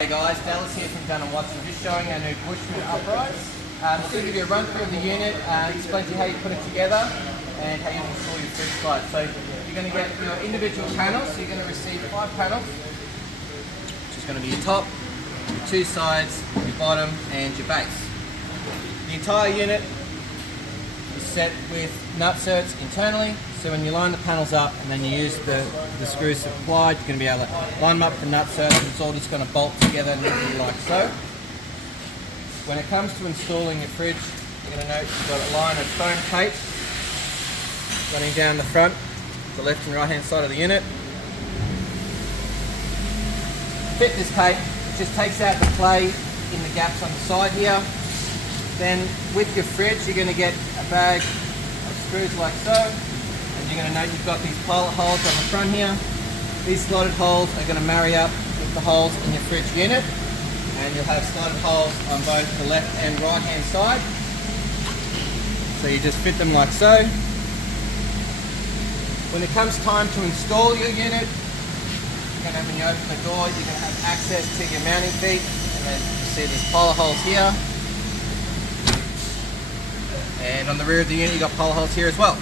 Hey guys, Dallas here from Dunn. I'm just showing our new Bushman uprights. I'm just going to give you a run through of the unit, explain to you how you put it together and how you install your fridge slide. So you're going to get your individual panels, so you're going to receive 5 panels, which is going to be your top, your 2 sides, your bottom and your base. The entire unit is set with nutserts internally, so when you line the panels up and then you use the screws supplied, you're going to be able to line them up with the nutserts and it's all just going to bolt together neatly like so. When it comes to installing your fridge, you're going to note you've got a line of foam tape running down the front, the left and right hand side of the unit. Fit this tape, it just takes out the clay in the gaps on the side here. Then with your fridge you're going to get a bag of screws like so, and you're going to note you've got these pilot holes on the front here. These slotted holes are going to marry up with the holes in your fridge unit, and you'll have slotted holes on both the left and right hand side. So you just fit them like so. When it comes time to install your unit, you're going to have, when you open the door, you're going to have access to your mounting feet, and then you see these pilot holes here. And on the rear of the unit you've got pilot holes here as well.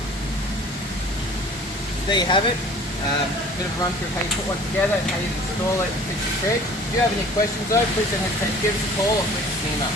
There you have it. A bit of a run through of how you put one together and how you install it and fix your fridge. If you have any questions though, please don't hesitate to give us a call or fix us an email.